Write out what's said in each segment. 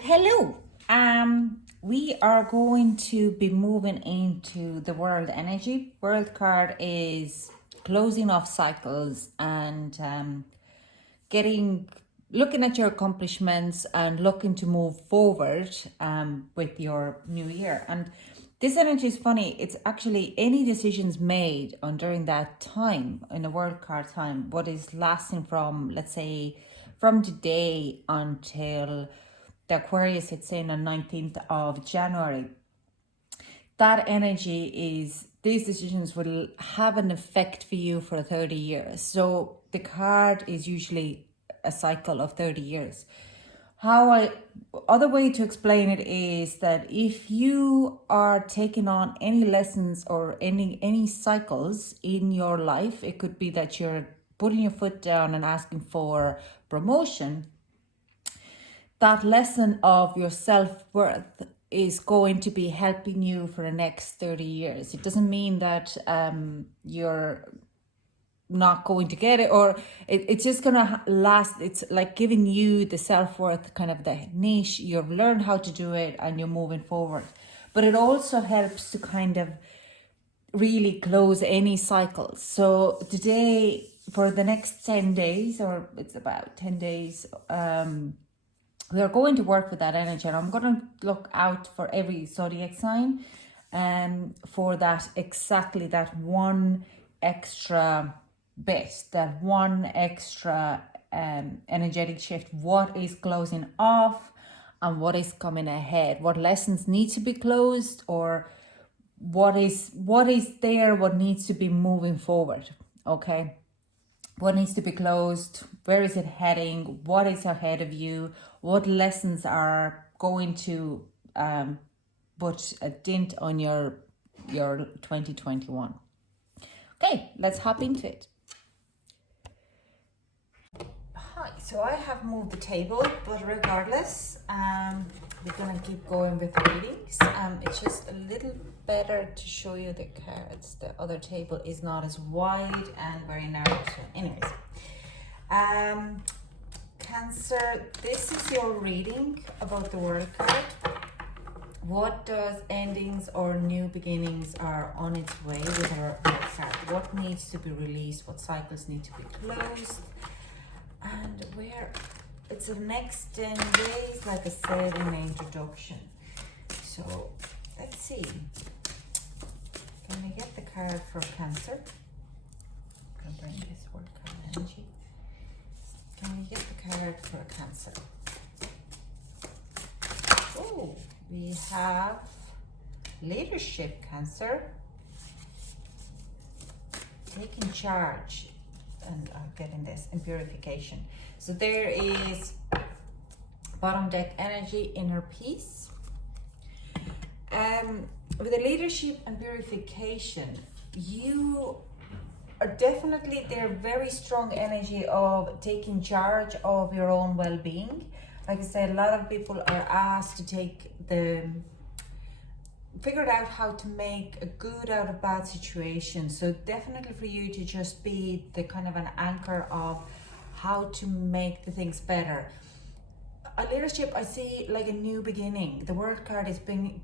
Hello. We are going to be moving into the world energy. World card is closing off cycles and looking at your accomplishments and looking to move forward with your new year. And this energy is funny. It's actually any decisions made on during that time in the world card time, what is lasting from, let's say, from today until the Aquarius hits in on 19th of January. That energy is, these decisions will have an effect for you for 30 years. So the card is usually a cycle of 30 years. Other way to explain it is that if you are taking on any lessons or any cycles in your life, it could be that you're putting your foot down and asking for promotion. That lesson of your self-worth is going to be helping you for the next 30 years. It doesn't mean that you're not going to get it, or it's just gonna last. It's like giving you the self-worth, kind of the niche. You've learned how to do it and you're moving forward. But it also helps to kind of really close any cycles. So today, for the next 10 days, or it's about 10 days, we are going to work with that energy, and I'm going to look out for every zodiac sign for that, exactly that one extra bit, that one extra energetic shift. What is closing off and what is coming ahead? What lessons need to be closed, or what is there, what needs to be moving forward, okay? What needs to be closed? Where is it heading? What is ahead of you? What lessons are going to put a dent on your 2021? Okay, let's hop into it. Hi, so I have moved the table, but regardless, we're gonna keep going with the readings. It's just a little better to show you the cards. The other table is not as wide and very narrow. So anyways, Cancer, this is your reading about the world card. What does endings or new beginnings are on its way with our world card? What needs to be released? What cycles need to be closed? And where it's the next 10 days, like I said in the introduction. So let's see. Can we get the card for Cancer? I'm gonna bring this word card energy. Can we get the card for Cancer? Oh, we have leadership, Cancer. Taking charge. And I'm getting this, and purification. So there is bottom deck energy, inner peace. With the leadership and purification, you are definitely, they're very strong energy of taking charge of your own well-being. Like I said, a lot of people are asked to figured out how to make a good out of bad situation. So definitely for you to just be the kind of an anchor of how to make the things better. A leadership, I see like a new beginning. The word card is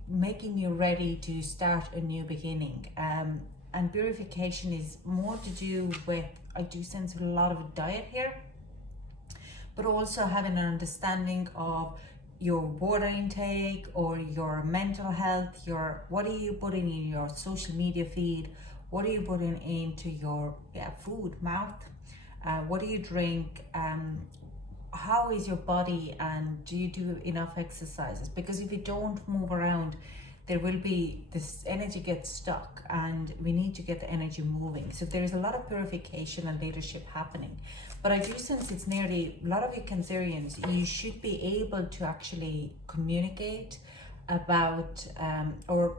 making you ready to start a new beginning. And purification is more to do with, I do sense a lot of diet here, but also having an understanding of your water intake or your mental health, what are you putting in your social media feed, what are you putting into your food, mouth, what do you drink, how is your body, and do you do enough exercises? Because if you don't move around, there will be, this energy gets stuck, and we need to get the energy moving. So there is a lot of purification and leadership happening. But I do sense it's nearly, a lot of you Cancerians, you should be able to actually communicate about, or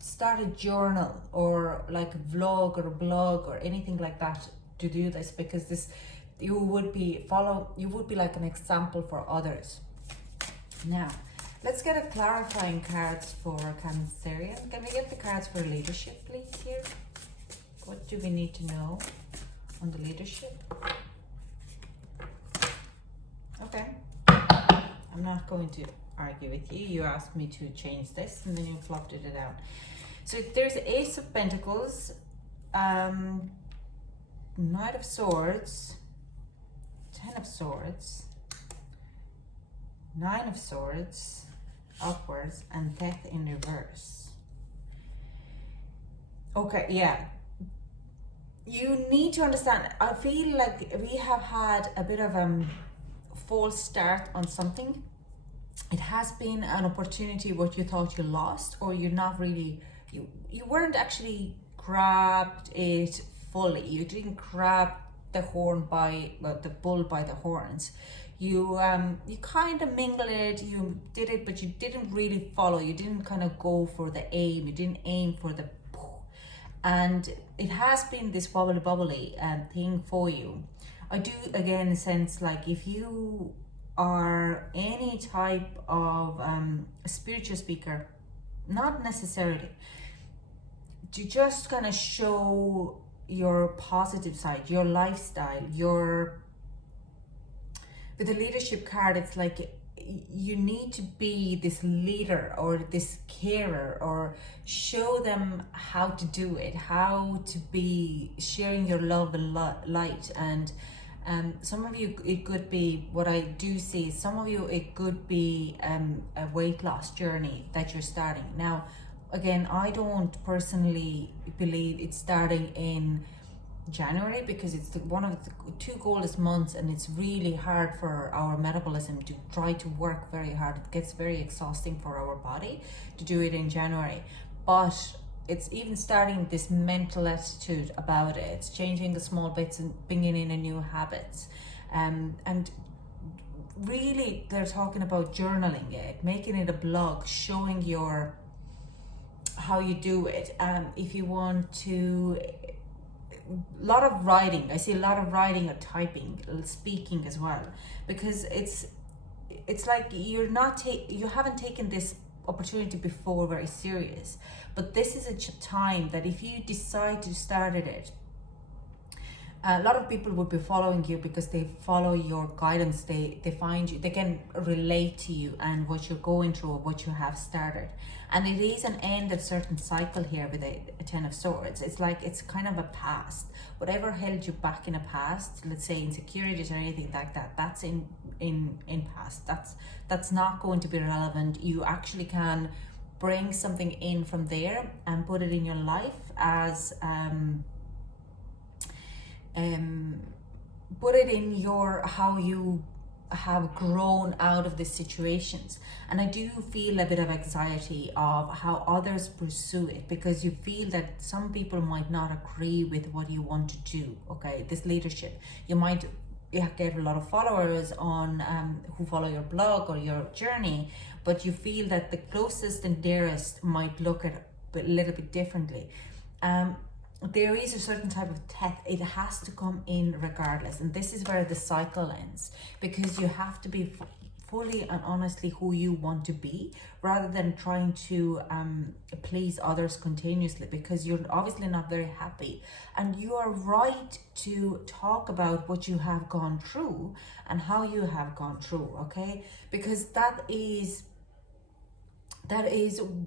start a journal, or like a vlog or a blog or anything like that to do this, because this, you would be like an example for others. Now, let's get a clarifying cards for Cancerian. Can we get the cards for leadership, please, here? What do we need to know on the leadership? Okay. I'm not going to argue with you. You asked me to change this and then you flopped it out. So there's Ace of Pentacles, Knight of Swords, Ten of Swords, Nine of Swords, upwards, and Death in reverse. Okay, yeah. You need to understand, I feel like we have had a bit of a false start on something. It has been an opportunity what you thought you lost, or you're not really, you weren't actually grabbed it fully. You didn't grab the horn by, well, the bull by the horns. You kind of mingled it, you did it, but you didn't really follow. You didn't kind of go for the aim. You didn't aim for the, and it has been this bubbly thing for you. I do again sense like if you are any type of spiritual speaker, not necessarily, to just kind of show your positive side, your lifestyle, your, with the leadership card, it's like you need to be this leader or this carer, or show them how to do it, how to be sharing your love and light. And some of you, it could be, what I do see, some of you, it could be a weight loss journey that you're starting. Now, again, I don't personally believe it's starting in January, because it's one of the two coldest months, and it's really hard for our metabolism to try to work very hard. It gets very exhausting for our body to do it in January. But it's even starting this mental attitude about it. It's changing the small bits and bringing in a new habits. And really, they're talking about journaling it, making it a blog, showing your, how you do it. If you want to, a lot of writing. I see a lot of writing or typing, speaking as well, because it's like you're not you haven't taken this opportunity before very serious, but this is a time that if you decide to start it, a lot of people will be following you because they follow your guidance. They find you, they can relate to you and what you're going through, or what you have started. And it is an end of certain cycle here with a Ten of Swords. It's like, it's kind of a past. Whatever held you back in a past, let's say insecurities or anything like that, that's in past. That's not going to be relevant. You actually can bring something in from there and put it in your life as put it in your, how you have grown out of these situations. And I do feel a bit of anxiety of how others pursue it, because you feel that some people might not agree with what you want to do. Okay, this leadership, you might get a lot of followers on who follow your blog or your journey, but you feel that the closest and dearest might look at it a little bit differently. There is a certain type of tech, it has to come in regardless, and this is where the cycle ends, because you have to be fully and honestly who you want to be, rather than trying to please others continuously, because you're obviously not very happy. And you are right to talk about what you have gone through and how you have gone through, okay? Because that is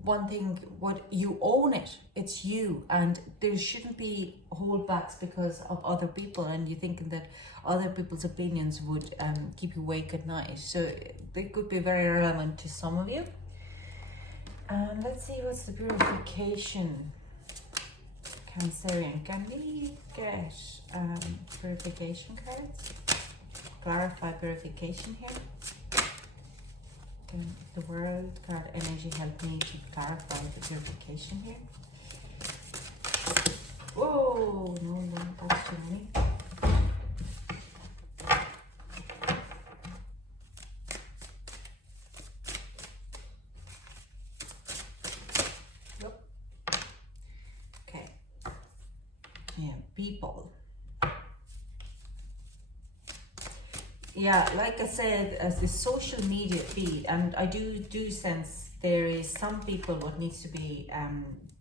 one thing, what you own it, it's you, and there shouldn't be holdbacks because of other people, and you thinking that other people's opinions would keep you awake at night. So they could be very relevant to some of you. And let's see, what's the purification? Cancerian, can we get purification cards? Clarify purification here. Can the World card energy help me to clarify the purification here? Whoa, no, that's too many. Yep. Okay. Yeah, people. Yeah, like I said, as the social media feed, and I do sense there is some people what needs to be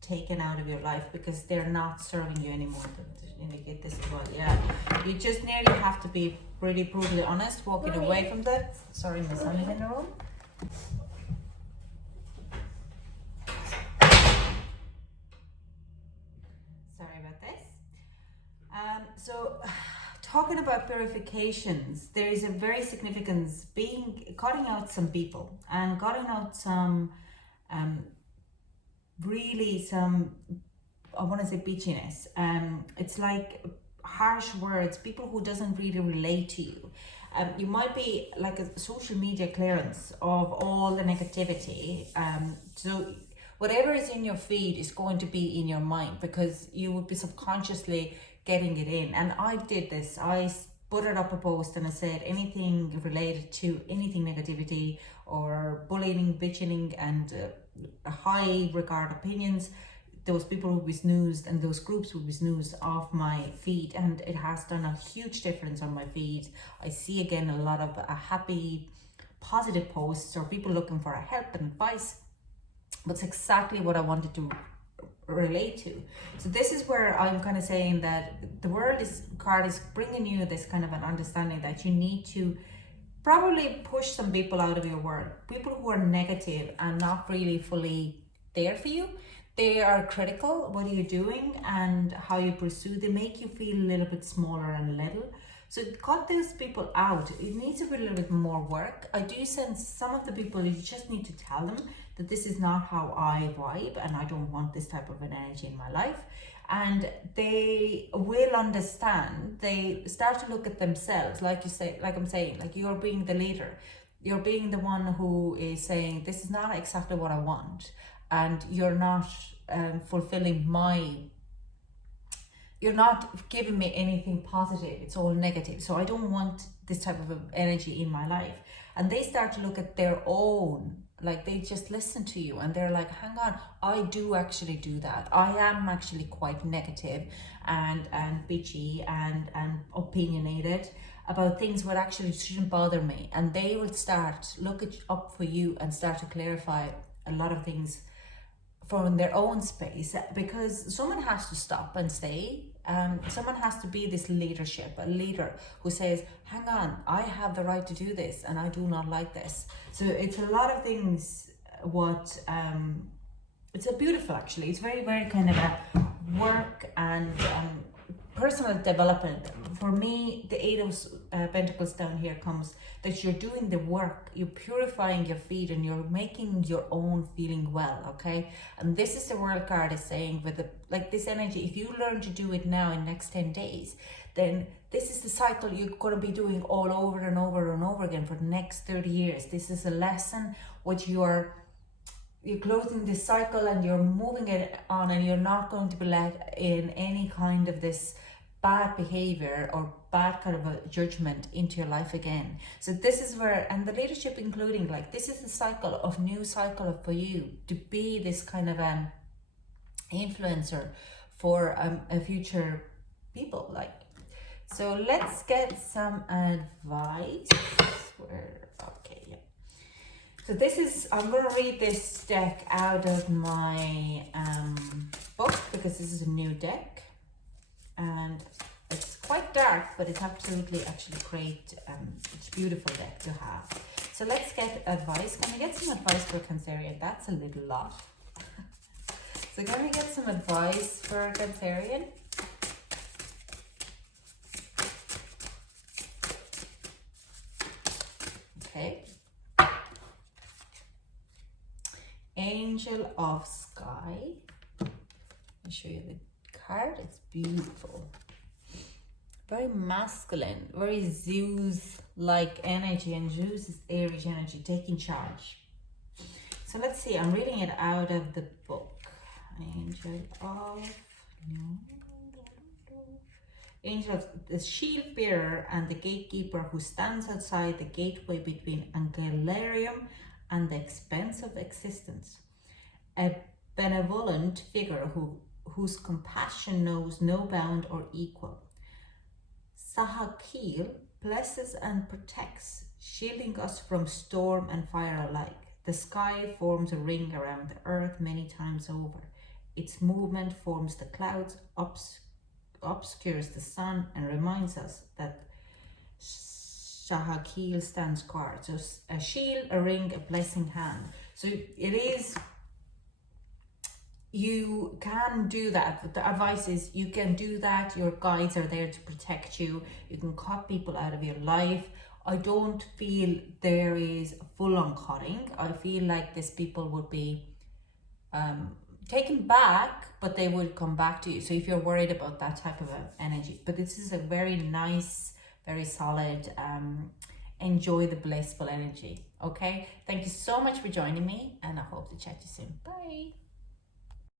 taken out of your life because they're not serving you anymore. To indicate this as well, yeah. You just nearly have to be pretty brutally honest, walking away from that. Sorry, my son is in the room. Sorry about this. So, talking about purifications, there is a very significance cutting out some people and cutting out some really some, I want to say, bitchiness. It's like harsh words, people who doesn't really relate to you. You might be like a social media clearance of all the negativity. So whatever is in your feed is going to be in your mind because you would be subconsciously getting it in. And I did this. I put it up a post and I said anything related to anything negativity or bullying, bitching, and high regard opinions, those people will be snoozed and those groups will be snoozed off my feed, and it has done a huge difference on my feed. I see again a lot of happy, positive posts or people looking for a help and advice. But it's exactly what I wanted to relate to. So this is where I'm kind of saying that the world card is bringing you this kind of an understanding that you need to probably push some people out of your world. People who are negative and not really fully there for you. They are critical, what are you doing and how you pursue. They make you feel a little bit smaller and little. So cut those people out. It needs to be a little bit more work. I do sense some of the people, you just need to tell them that this is not how I vibe and I don't want this type of an energy in my life. And they will understand. They start to look at themselves, like you say, like I'm saying, like you're being the leader. You're being the one who is saying, this is not exactly what I want. And you're not fulfilling you're not giving me anything positive. It's all negative. So I don't want this type of energy in my life. And they start to look at their own, like they just listen to you and they're like, hang on, I do actually do that. I am actually quite negative and bitchy and opinionated about things what actually shouldn't bother me. And they will start looking up for you and start to clarify a lot of things from their own space, because someone has to stop and say, someone has to be this leadership, a leader who says, hang on, I have the right to do this and I do not like this. So it's a lot of things it's a beautiful, actually, it's very, very kind of a work and personal development. For me, the Eight of Pentacles down here comes that you're doing the work, you're purifying your feed and you're making your own feeling well, okay? And this is the World card is saying with this energy, if you learn to do it now in next 10 days, then this is the cycle you're going to be doing all over and over and over again for the next 30 years. This is a lesson which you're closing this cycle and you're moving it on, and you're not going to be let in any kind of this bad behavior or bad kind of a judgment into your life again. So this is where, and the leadership including, like, this is the cycle of new cycle for you to be this kind of influencer for a future people, like. So let's get some advice. Okay, yeah. So this is, I'm going to read this deck out of my book because this is a new deck. And it's quite dark, but it's absolutely actually great. It's a beautiful deck to have. So let's get advice. Can we get some advice for Cancerian? That's a little lot. So can we get some advice for Cancerian? Okay. Angel of Sky. Let me show you the card. It's beautiful, very masculine, very Zeus-like energy, and Zeus is Aries energy, taking charge. So let's see, I'm reading it out of the book. Angel of the shield bearer and the gatekeeper who stands outside the gateway between Angelarium and the expanse of existence. A benevolent figure whose compassion knows no bound or equal. Sahakil blesses and protects, shielding us from storm and fire alike. The sky forms a ring around the earth many times over. Its movement forms the clouds, obscures the sun, and reminds us that Shahakil stands guard. So a shield, a ring, a blessing hand. So it is, you can do that. But the advice is you can do that. Your guides are there to protect you. You can cut people out of your life. I don't feel there is full-on cutting. I feel like these people would be taken back, but they would come back to you. So if you're worried about that type of energy, but this is a very nice, very solid, enjoy the blissful energy. Okay, thank you so much for joining me, and I hope to chat to you soon. Bye.